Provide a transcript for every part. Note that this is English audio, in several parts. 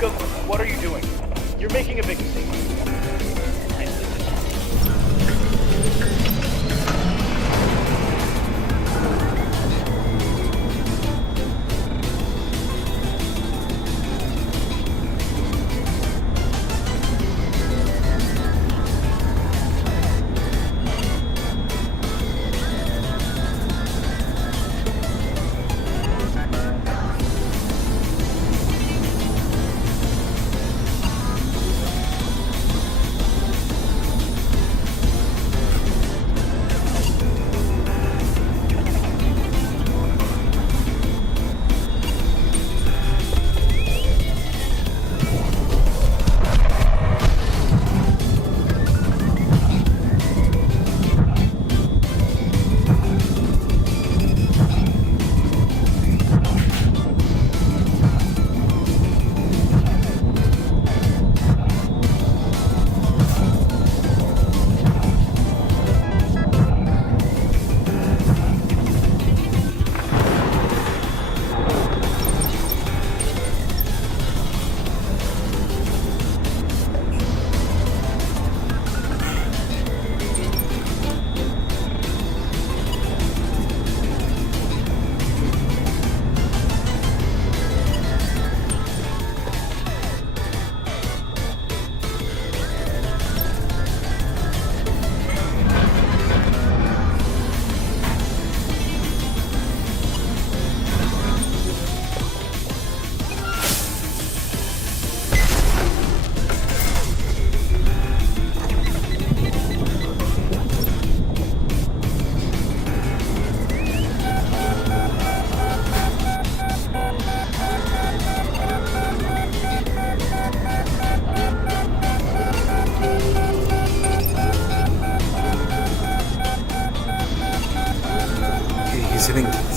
Malcolm, what are you doing? You're making a big mistake. He's hitting that.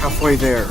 Halfway there.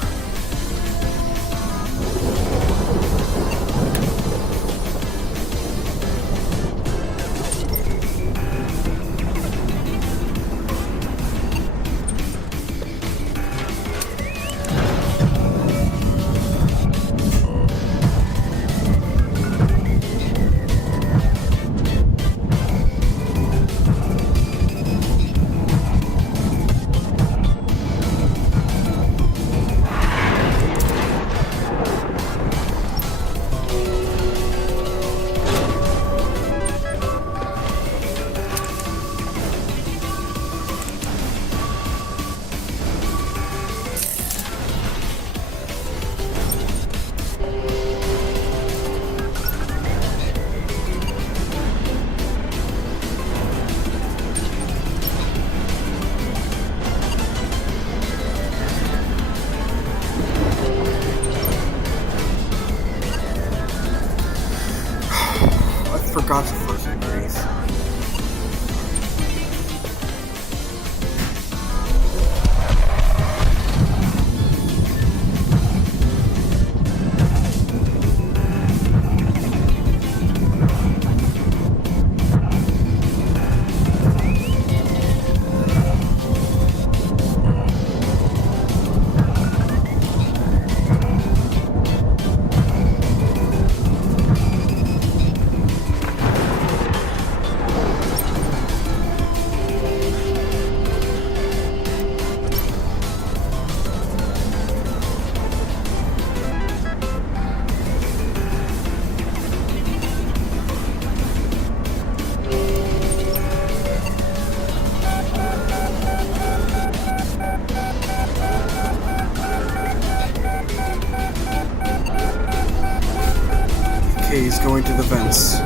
he's going to the vents.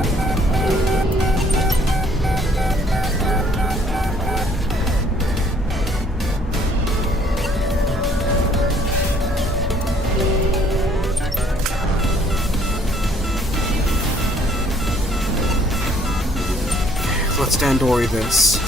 Let's Dandori this.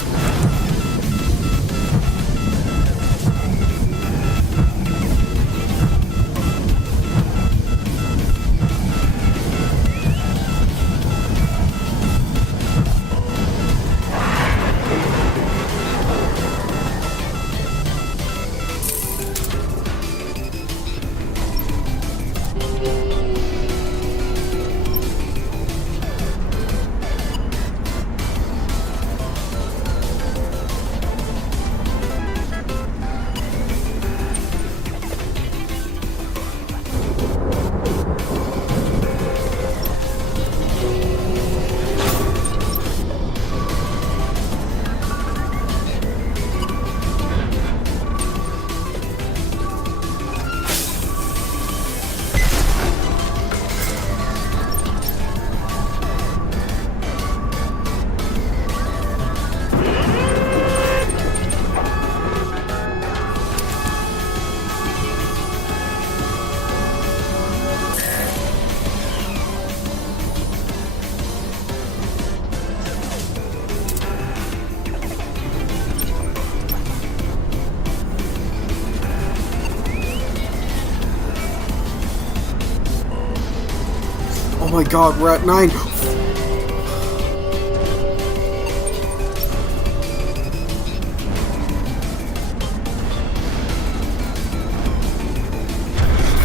Oh my god, we're at 9.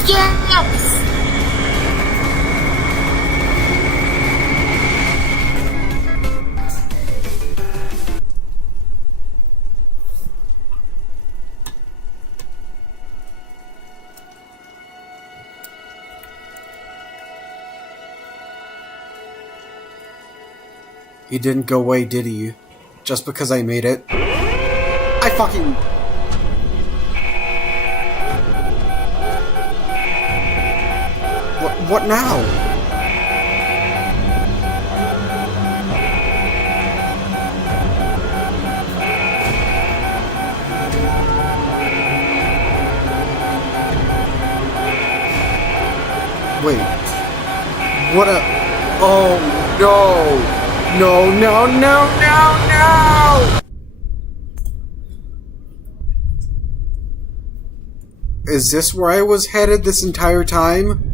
Yes! He didn't go away, did he? Just because I made it. I fucking... What now? Wait. What a... Oh, no! No, no, no, no, no! Is this where I was headed this entire time?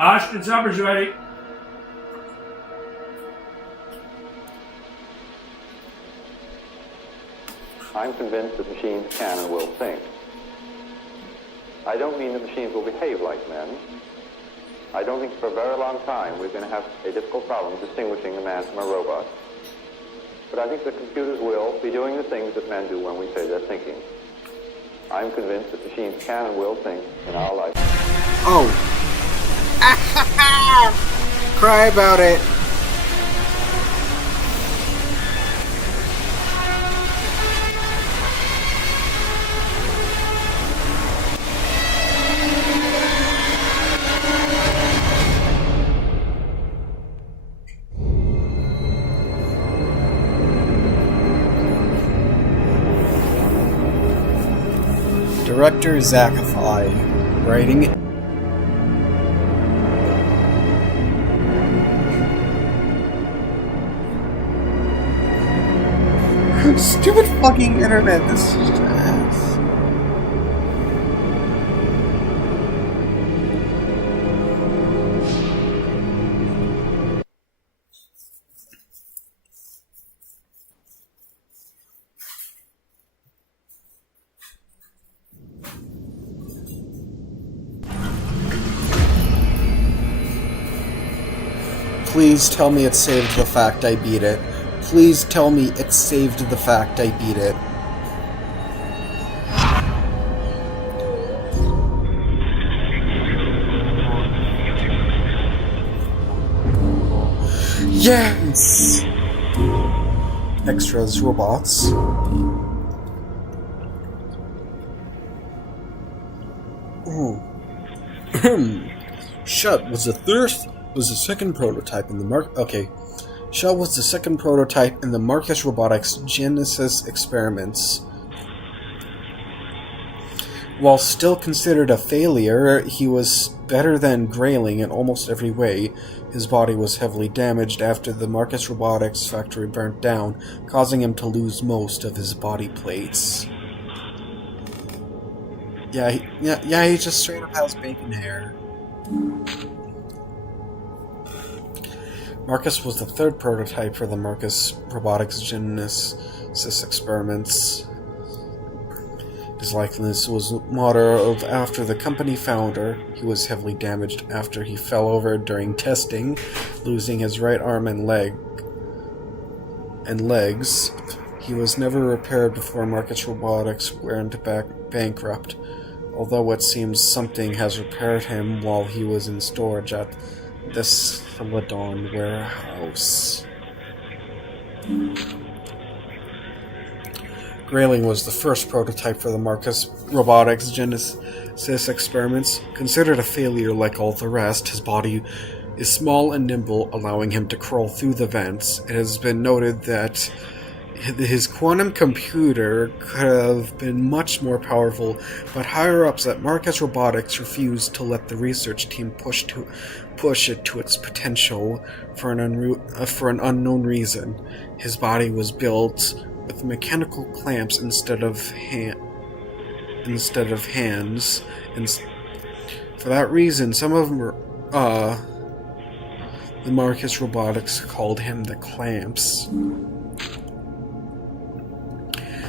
Ashton, supper's ready. I'm convinced that machines can and will think. I don't mean that machines will behave like men. I don't think for a very long time we're going to have a difficult problem distinguishing a man from a robot. But I think that computers will be doing the things that men do when we say they're thinking. I'm convinced that machines can and will think in our life. Oh. Cry about it. Director Zakathai, writing stupid fucking internet, this is just ass. Please tell me it saved the fact I beat it. Please tell me it saved the fact I beat it. Yes! Extras, robots. Ooh. Shut was the second prototype in the Shell was the second prototype in the Marcus Robotics Genesis experiments. While still considered a failure, he was better than Grayling in almost every way. His body was heavily damaged after the Marcus Robotics factory burnt down, causing him to lose most of his body plates. Yeah, he just straight up has bacon hair. Marcus was the third prototype for the Marcus Robotics Genesis experiments. His likeness was modeled after the company founder. He was heavily damaged after he fell over during testing, losing his right arm and legs. He was never repaired before Marcus Robotics went bankrupt, although it seems something has repaired him while he was in storage at the Celadon warehouse. Grayling was the first prototype for the Marcus Robotics Genesis experiments. Considered a failure like all the rest, his body is small and nimble, allowing him to crawl through the vents. It has been noted that his quantum computer could have been much more powerful, but higher-ups at Marcus Robotics refused to let the research team push it to its potential for an unknown reason. His body was built with mechanical clamps instead of hands, and for that reason, some of them the Marcus Robotics called him the Clamps.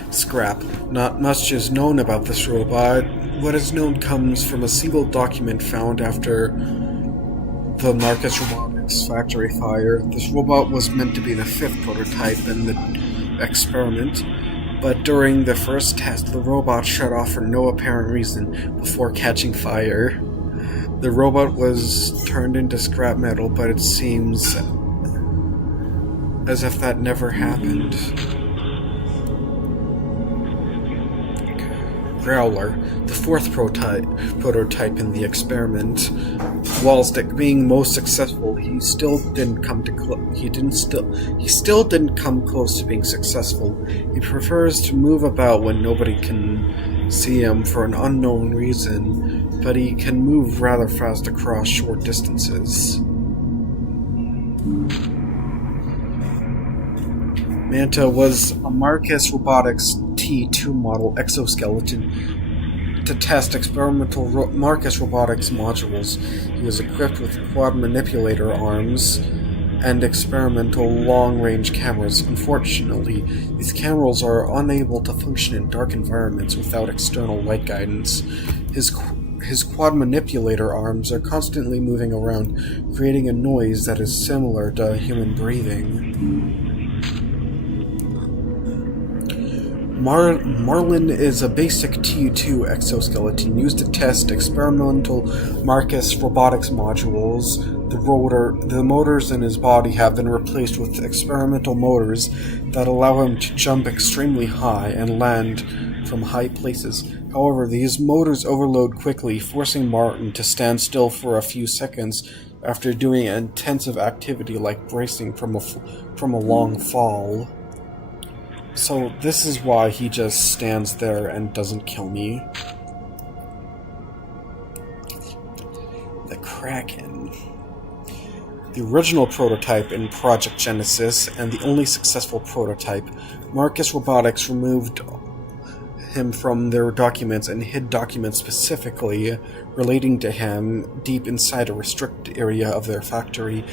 Scrap. Not much is known about this robot. What is known comes from a single document found after the Marcus Robotics factory fire. This robot was meant to be the fifth prototype in the experiment, but during the first test, the robot shut off for no apparent reason before catching fire. The robot was turned into scrap metal, but it seems as if that never happened. Growler, the fourth prototype in the experiment. Whilst being most successful, he still didn't come close to being successful. He prefers to move about when nobody can see him for an unknown reason, but he can move rather fast across short distances. Manta was a Marcus Robotics T2 model exoskeleton to test experimental Marcus Robotics modules. He was equipped with quad manipulator arms and experimental long-range cameras. Unfortunately, these cameras are unable to function in dark environments without external light guidance. His quad manipulator arms are constantly moving around, creating a noise that is similar to human breathing. Marlin is a basic T2 exoskeleton used to test experimental Marcus Robotics modules. The motors in his body have been replaced with experimental motors that allow him to jump extremely high and land from high places. However, these motors overload quickly, forcing Martin to stand still for a few seconds after doing intensive activity like bracing from a long fall. So this is why he just stands there and doesn't kill me. The Kraken. The original prototype in Project Genesis and the only successful prototype, Marcus Robotics removed him from their documents and hid documents specifically relating to him deep inside a restricted area of their factory.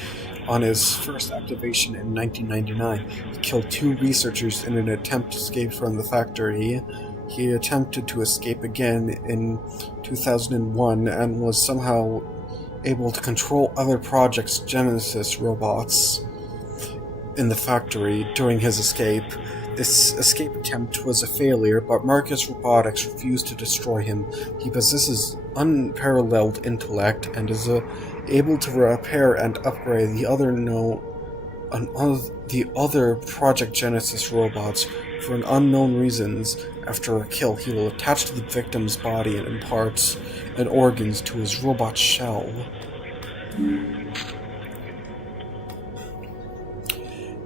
On his first activation in 1999, he killed 2 researchers in an attempt to escape from the factory. He attempted to escape again in 2001 and was somehow able to control other Project Genesis robots in the factory during his escape. This escape attempt was a failure, but Marcus Robotics refused to destroy him. He possesses unparalleled intellect and is able to repair and upgrade the other Project Genesis robots for unknown reasons. After a kill, he will attach to the victim's body and parts and organs to his robot shell.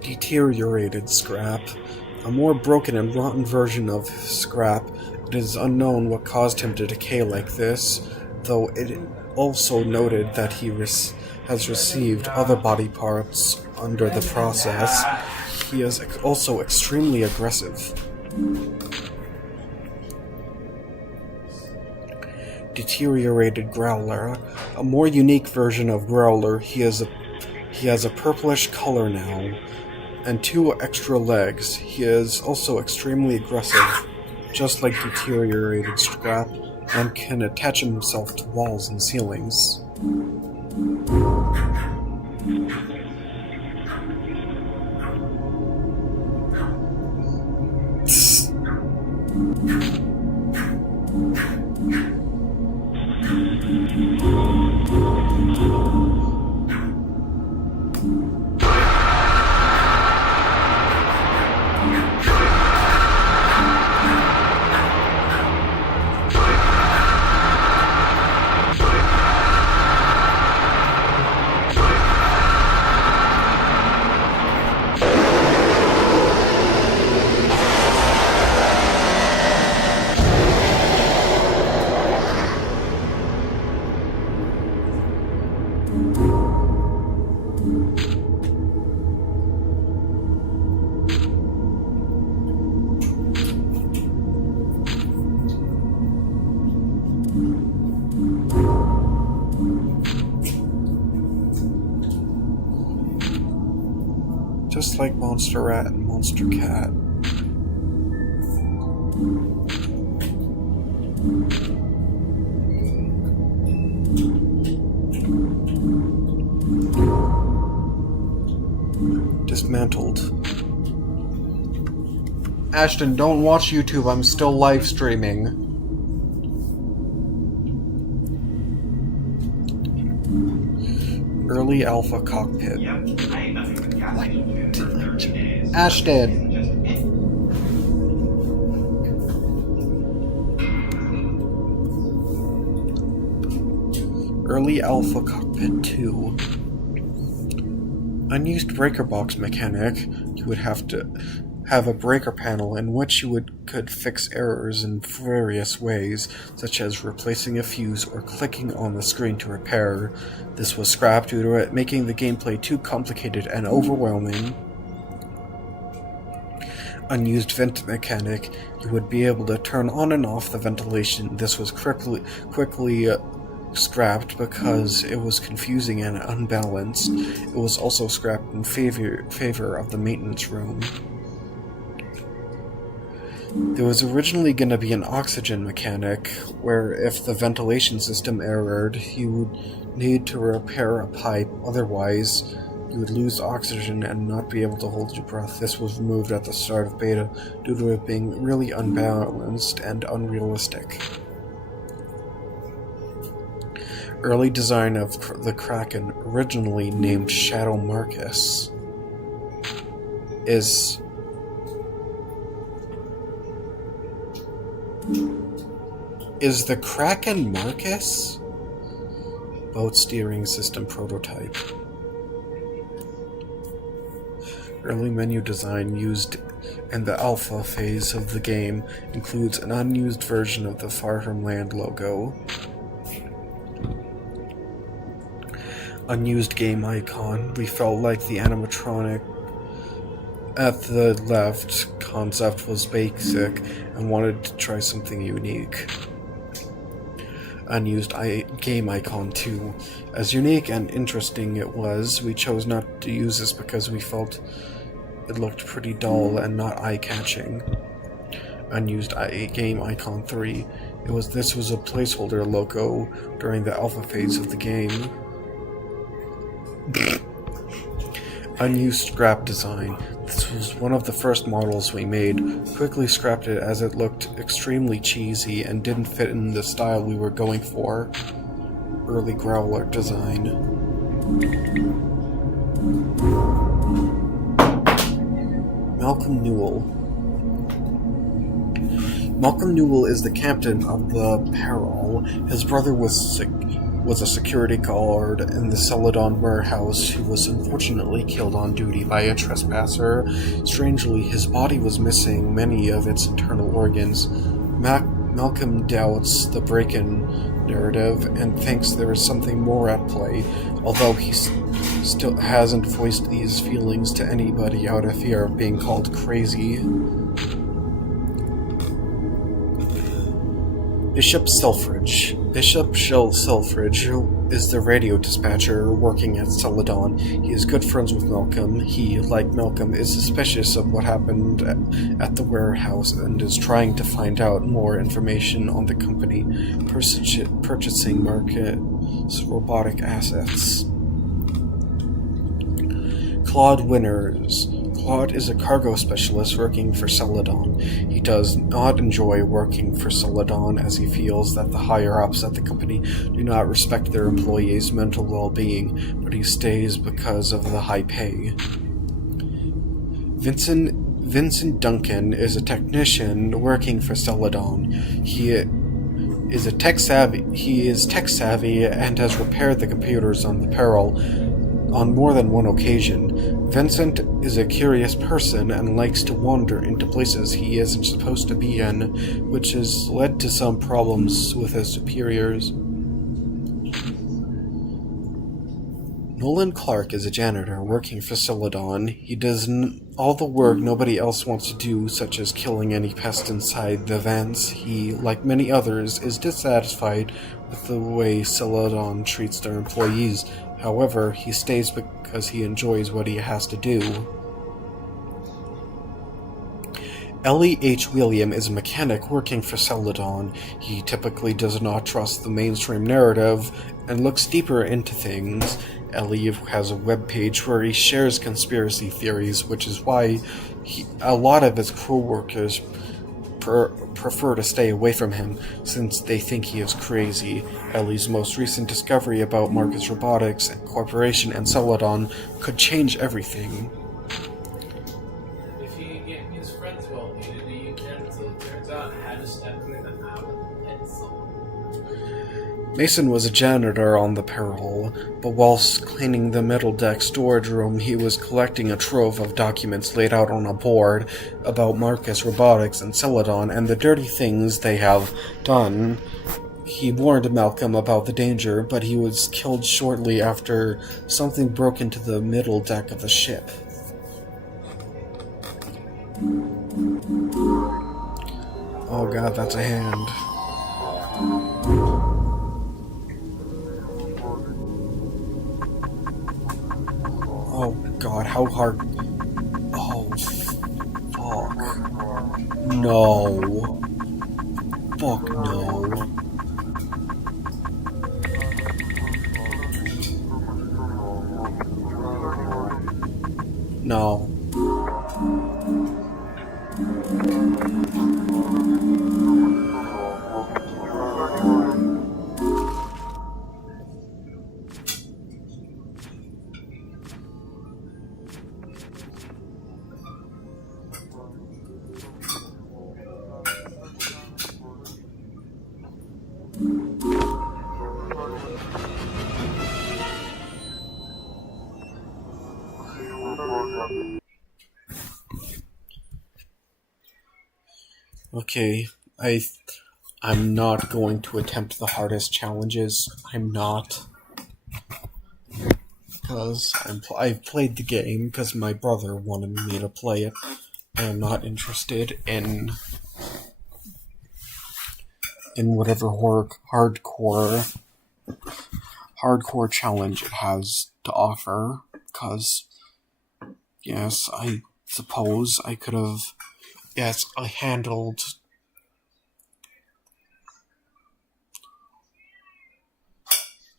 Deteriorated scrap. A more broken and rotten version of scrap. It is unknown what caused him to decay like this, though it also noted that he has received other body parts under the process. He is also extremely aggressive. Deteriorated Growler. A more unique version of Growler. He has a purplish color now, and 2 extra legs. He is also extremely aggressive, just like Deteriorated Scrap, and can attach himself to walls and ceilings. Just like Monster Rat and Monster Cat. Dismantled. Ashton, don't watch YouTube, I'm still live streaming. Early Alpha Cockpit. Ashton! Early Alpha Cockpit 2. Unused breaker box mechanic. You would have to have a breaker panel in which you could fix errors in various ways, such as replacing a fuse or clicking on the screen to repair. This was scrapped due to it making the gameplay too complicated and overwhelming. Unused vent mechanic. You would be able to turn on and off the ventilation. This was quickly scrapped because it was confusing and unbalanced. It was also scrapped in favor of the maintenance room. There was originally going to be an oxygen mechanic, where if the ventilation system errored, you would need to repair a pipe, otherwise you would lose oxygen and not be able to hold your breath. This was removed at the start of beta due to it being really unbalanced and unrealistic. Early design of the Kraken, originally named Shadow Marcus, is the Kraken Marcus? Boat steering system prototype. Early menu design used in the alpha phase of the game includes an unused version of the Far From Land logo. Unused game icon. We felt like the animatronic at the left concept was basic and wanted to try something unique. Unused game icon 2. As unique and interesting it was, we chose not to use this because we felt it looked pretty dull and not eye-catching. Unused game icon 3. This was a placeholder logo during the alpha phase of the game. Unused scrap design. This was one of the first models we made. Quickly scrapped it as it looked extremely cheesy and didn't fit in the style we were going for. Early growler design. Malcolm Newell. Malcolm Newell is the captain of the Peril. His brother was a security guard in the Celadon warehouse who was unfortunately killed on duty by a trespasser. Strangely, his body was missing many of its internal organs. Malcolm doubts the break-in narrative and thinks there is something more at play, although he still hasn't voiced these feelings to anybody out of fear of being called crazy. Bishop Selfridge. Bishop Selfridge is the radio dispatcher working at Celadon. He is good friends with Malcolm. He, like Malcolm, is suspicious of what happened at the warehouse and is trying to find out more information on the company purchasing Marcus robotic assets. Claude Winners. Claude is a cargo specialist working for Celadon. He does not enjoy working for Celadon as he feels that the higher-ups at the company do not respect their employees' mental well-being, but he stays because of the high pay. Vincent Duncan is a technician working for Celadon. He is tech savvy and has repaired the computers on the Peril on more than one occasion. Vincent is a curious person and likes to wander into places he isn't supposed to be in, which has led to some problems with his superiors. Nolan Clark is a janitor working for Celadon. He does all the work nobody else wants to do, such as killing any pest inside the vents. He, like many others, is dissatisfied with the way Celadon treats their employees. However, he stays because he enjoys what he has to do. Ellie H. William is a mechanic working for Celadon. He typically does not trust the mainstream narrative and looks deeper into things. Ellie has a webpage where he shares conspiracy theories, which is why a lot of his co-workers prefer to stay away from him, since they think he is crazy. Ellie's most recent discovery about Marcus Robotics Corporation and Celadon could change everything. If you get his friends well needed, a utensil turns out how to step with an pencil. Mason was a janitor on the Peril, but whilst cleaning the middle deck storage room, he was collecting a trove of documents laid out on a board about Marcus Robotics and Celadon and the dirty things they have done. He warned Malcolm about the danger, but he was killed shortly after something broke into the middle deck of the ship. Oh god, that's a hand. Oh god, how hard... Oh, fuck. No. Fuck no. No. Okay, I'm not going to attempt the hardest challenges. I'm not. Because I've played the game because my brother wanted me to play it. I am not interested in whatever hardcore challenge it has to offer. Because, yes, I suppose I could have... Yes, I handled...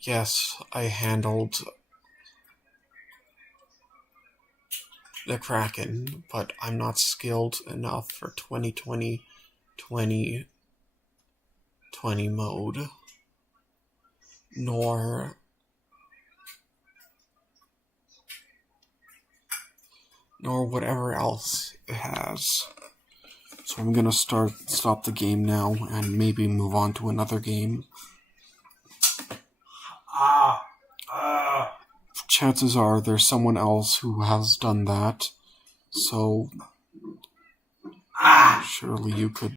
Yes, I handled the Kraken, but I'm not skilled enough for 2020 mode, nor whatever else it has. So I'm gonna stop the game now and maybe move on to another game. Chances are there's someone else who has done that, so surely you could